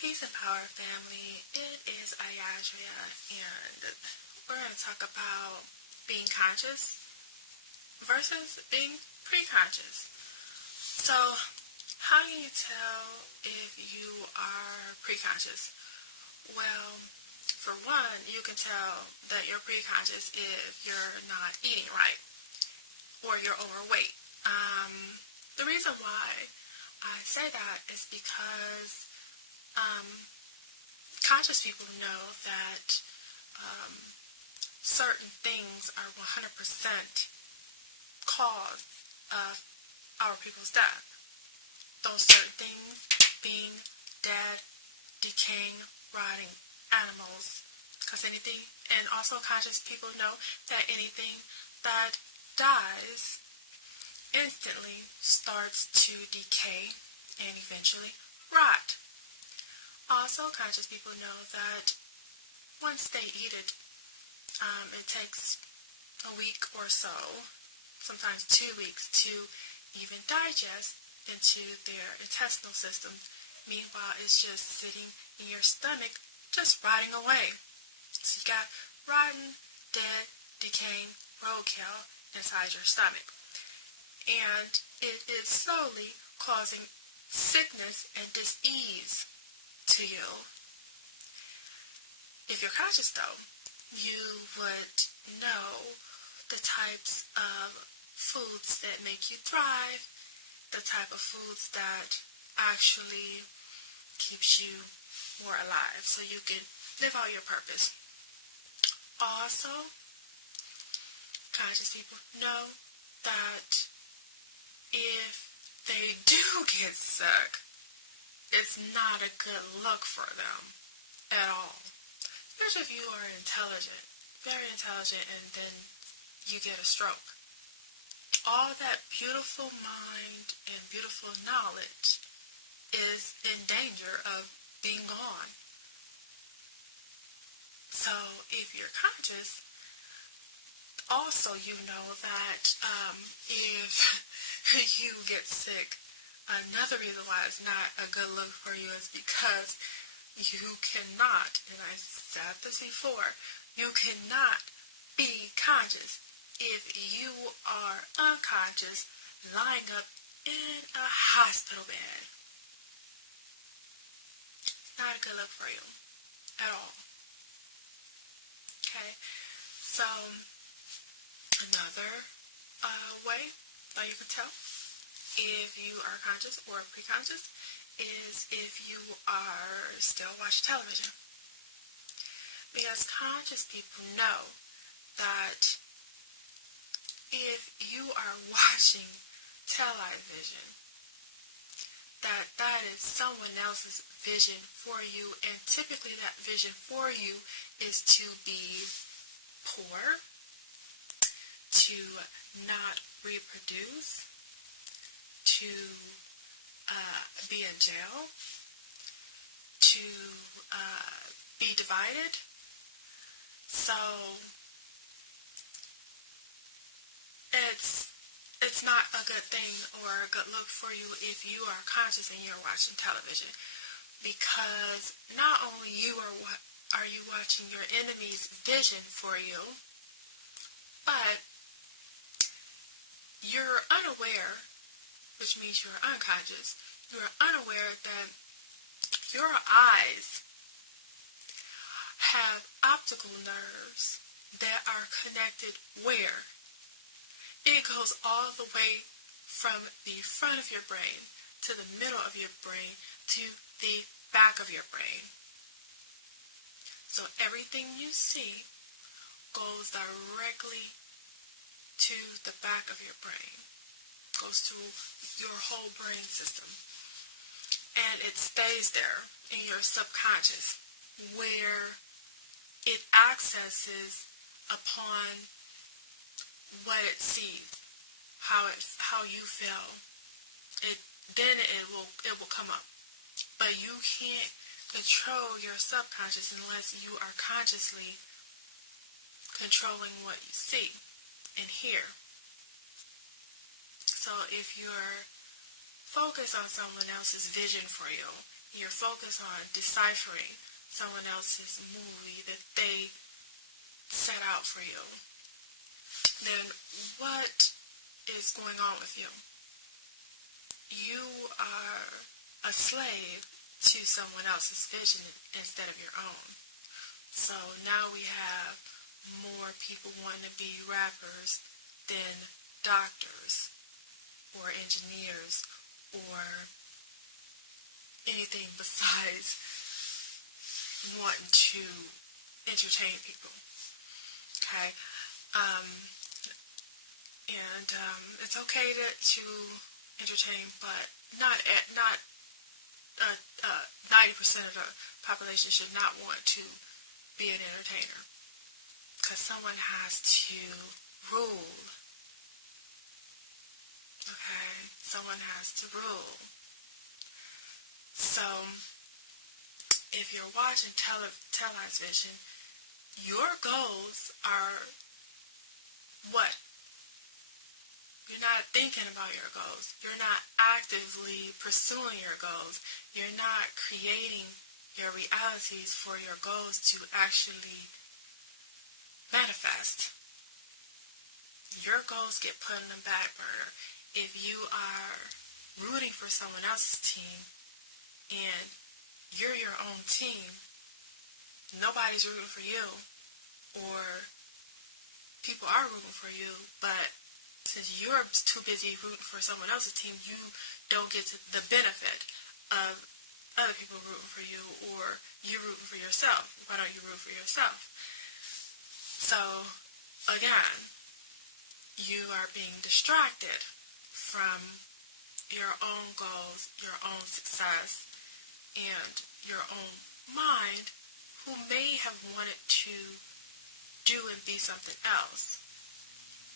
Peace and power, family. It is Ayadria, and we're going to talk about being conscious versus being preconscious. So, how can you tell if you are preconscious? Well, for one, you can tell that you're preconscious if you're not eating right or you're overweight. The reason why I say that is because conscious people know that certain things are 100% cause of our people's death. Those certain things being dead, decaying, rotting animals. Because anything, and also conscious people know that anything that dies instantly starts to decay and eventually rot. Also, conscious people know that once they eat it, it takes a week or so, sometimes 2 weeks, to even digest into their intestinal system. Meanwhile, it's just sitting in your stomach, just rotting away. So you got rotten, dead, decaying roadkill inside your stomach. And it is slowly causing sickness and disease to you. If you're conscious, though, you would know the types of foods that make you thrive, the type of foods that actually keeps you more alive so you can live out your purpose. Also, conscious people know that if they do get sick, it's not a good look for them at all. Especially if you are intelligent, very intelligent, and then you get a stroke. All that beautiful mind and beautiful knowledge is in danger of being gone. So if you're conscious, also you know that if you get sick, another reason why it's not a good look for you is because you cannot, and I said this before, you cannot be conscious if you are unconscious lying up in a hospital bed. It's not a good look for you at all. Okay, so another way that you can tell if you are conscious or preconscious is if you are still watching television. Because conscious people know that if you are watching television, that is someone else's vision for you, and typically that vision for you is to be poor, to not reproduce, to be in jail, to be divided. So it's not a good thing or a good look for you if you are conscious and you're watching television, because not only are you watching your enemy's vision for you, but you're unaware, which means you're unconscious, you're unaware that your eyes have optical nerves that are connected where? It goes all the way from the front of your brain to the middle of your brain to the back of your brain. So everything you see goes directly to the back of your brain, goes to your whole brain system, and it stays there in your subconscious where it accesses upon what it sees, how you feel. Then it will come up. But you can't control your subconscious unless you are consciously controlling what you see and hear. So if you're focused on someone else's vision for you, you're focused on deciphering someone else's movie that they set out for you, then what is going on with you? You are a slave to someone else's vision instead of your own. So now we have more people wanting to be rappers than doctors or engineers or anything besides wanting to entertain people. Okay? It's okay to entertain, but not 90% of the population should not want to be an entertainer, because someone has to rule. Okay? Someone has to rule. So, if you're watching television, your goals are what? You're not thinking about your goals. You're not actively pursuing your goals. You're not creating your realities for your goals to actually manifest. Your goals get put on the back burner. If you are rooting for someone else's team and you're your own team, nobody's rooting for you, or people are rooting for you, but since you're too busy rooting for someone else's team, you don't get to the benefit of other people rooting for you, or you rooting for yourself. Why don't you root for yourself? So, again, you are being distracted from your own goals, your own success, and your own mind, who may have wanted to do and be something else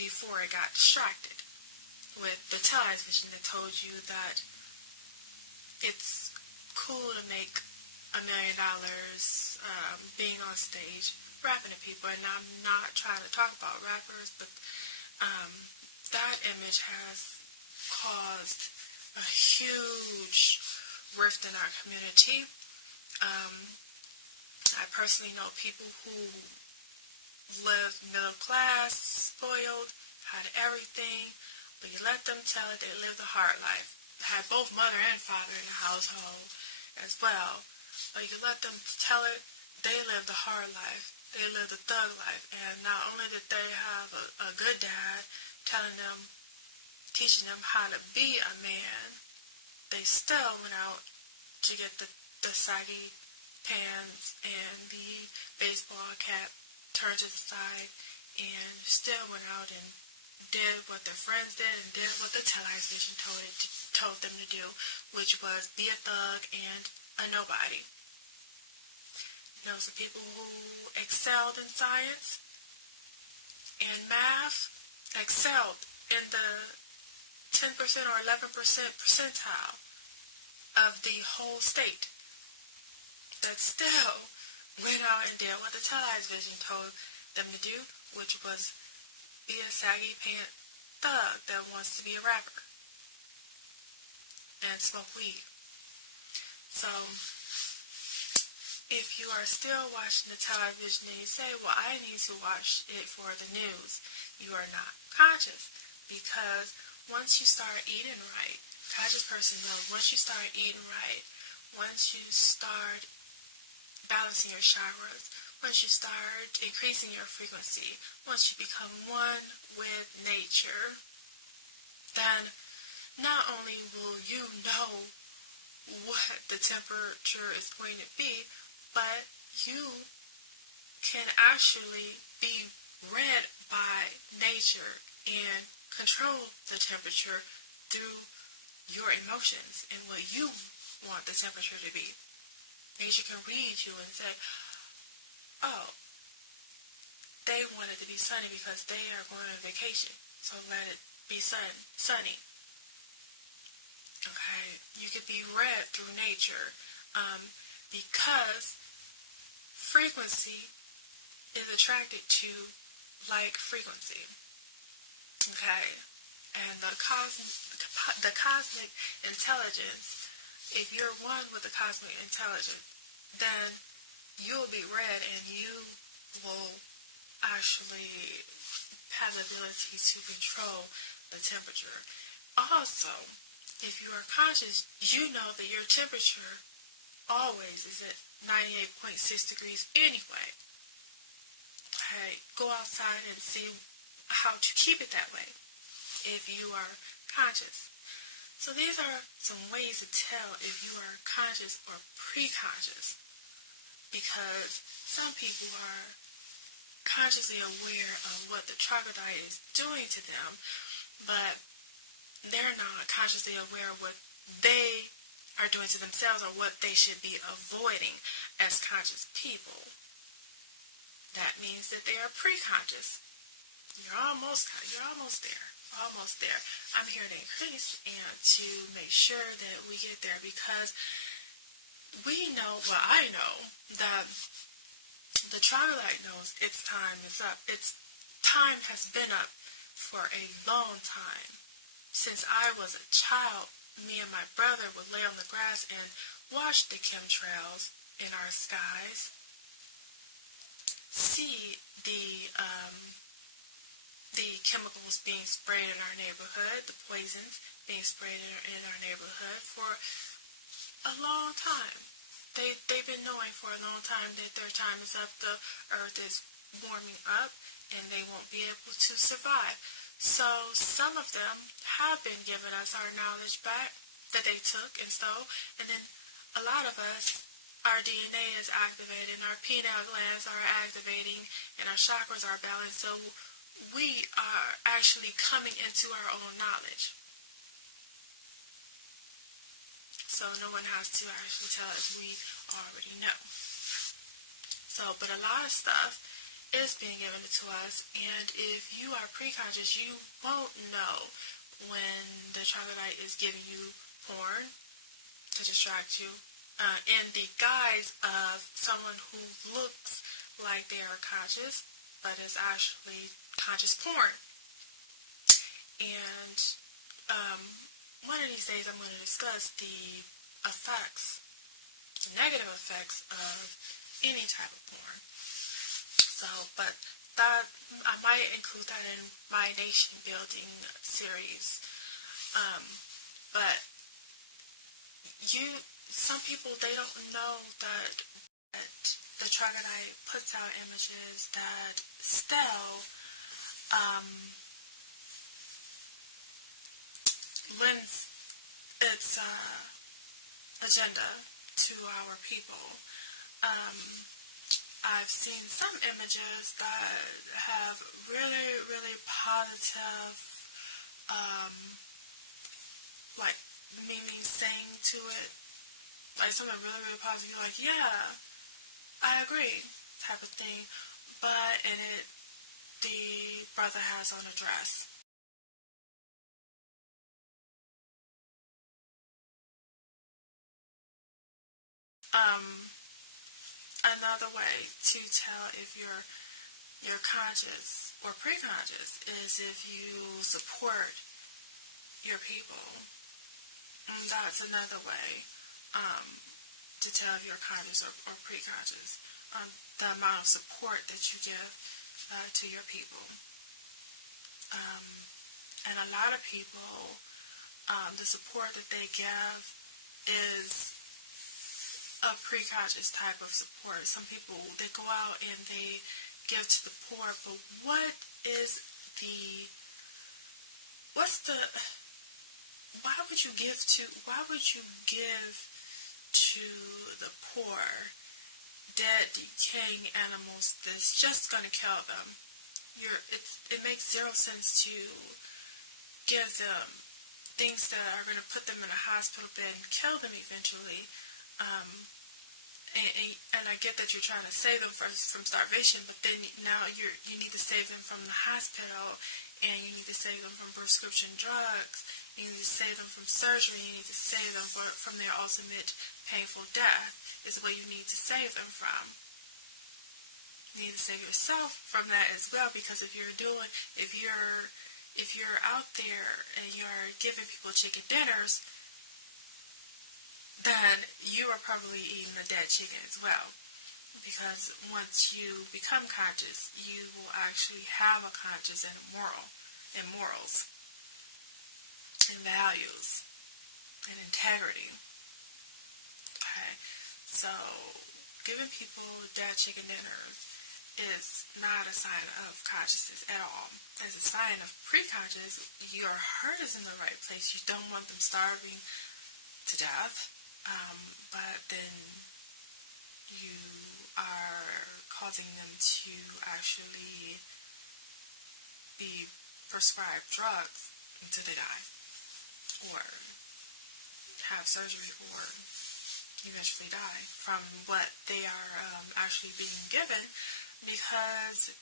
before it got distracted with the television that told you that it's cool to make $1 million being on stage rapping to people. And I'm not trying to talk about rappers, but that image has caused a huge rift in our community. I personally know people who lived middle class, spoiled, had everything, but you let them tell it, they lived a hard life. Had both mother and father in the household as well. But you let them tell it, they lived a hard life. They lived a thug life. And not only did they have a good dad telling them, teaching them how to be a man, they still went out to get the saggy pants and the baseball cap turned to the side, and still went out and did what their friends did and did what the television told them to do, which was be a thug and a nobody. Those are people who excelled in science and math, excelled in the 10% or 11% percentile of the whole state, that still went out and did what the television told them to do, which was be a saggy pant thug that wants to be a rapper and smoke weed. So, if you are still watching the television and you say, well, I need to watch it for the news, you are not conscious, because once you start eating right, conscious person knows, once you start eating right, once you start balancing your chakras, once you start increasing your frequency, once you become one with nature, then not only will you know what the temperature is going to be, but you can actually be read by nature and control the temperature through your emotions and what you want the temperature to be. Nature can read you and say, oh, they want it to be sunny because they are going on vacation, so let it be sunny. Okay, you could be read through nature because frequency is attracted to like frequency. Okay, and the cosmic intelligence If you're one with the cosmic intelligence, then you'll be read and you will actually have the ability to control the temperature. Also, if you are conscious, you know that your temperature always is at 98.6 degrees anyway. Okay, go outside and see how to keep it that way if you are conscious. So these are some ways to tell if you are conscious or preconscious, because some people are consciously aware of what the troglodyte is doing to them, but they're not consciously aware of what they are doing to themselves or what they should be avoiding as conscious people. That means that they are preconscious. You're almost there. Almost there. I'm here to increase and to make sure that we get there, because we know, well, I know that the troglodyte knows its time is up. Its time has been up for a long time. Since I was a child, me and my brother would lay on the grass and watch the chemtrails in our skies, see the chemicals being sprayed in our neighborhood, the poisons being sprayed in our neighborhood for a long time. They've been knowing for a long time that their time is up, the earth is warming up, and they won't be able to survive. So some of them have been giving us our knowledge back that they took and stole, and then a lot of us, our DNA is activated, and our pineal glands are activating, and our chakras are balanced, so we are actually coming into our own knowledge. So no one has to actually tell us, we already know. So, but a lot of stuff is being given to us, and if you are preconscious, you won't know when the troglodyte is giving you porn to distract you in the guise of someone who looks like they are conscious, but is actually conscious porn. And one of these days I'm going to discuss the effects, the negative effects of any type of porn. So, but that, I might include that in my nation building series. But some people, they don't know that the troglodyte puts out images that still lends its agenda to our people. I've seen some images that have really, really positive, like, meaning saying to it, like something really, really positive. You're like, yeah, I agree, type of thing. But in it, the brother has on a dress. Another way to tell if you're conscious or preconscious is if you support your people. And that's another way to tell if you're conscious or preconscious. The amount of support that you give to your people. And a lot of people, the support that they give is a preconscious type of support. Some people, they go out and they give to the poor, but why would you give to the poor dead, decaying animals that's just going to kill them? It makes zero sense to give them things that are going to put them in a hospital bed and kill them eventually. And I get that you're trying to save them from starvation, but then now you need to save them from the hospital, and you need to save them from prescription drugs, you need to save them from surgery, you need to save them from their ultimate painful death is what you need to save them from. You need to save yourself from that as well, because if you're out there and you're giving people chicken dinners, then you are probably eating a dead chicken as well. Because once you become conscious, you will actually have a conscience and a moral, and morals, and values, and integrity. Okay, so giving people dead chicken dinners is not a sign of consciousness at all. It's a sign of preconscious. Your heart is in the right place. You don't want them starving to death, but then you are causing them to actually be prescribed drugs until they die, or have surgery, or eventually die from what they are actually being given, because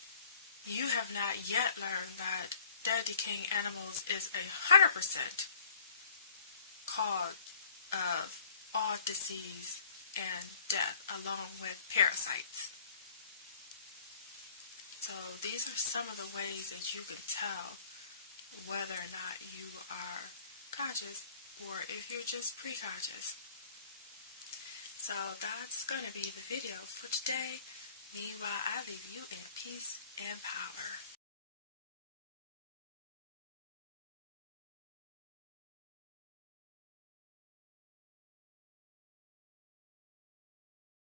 you have not yet learned that dead decaying animals is 100% cause of all disease and death, along with parasites. So these are some of the ways that you can tell whether or not you are conscious or if you're just preconscious. So that's going to be the video for today. Meanwhile, I leave you in peace and power.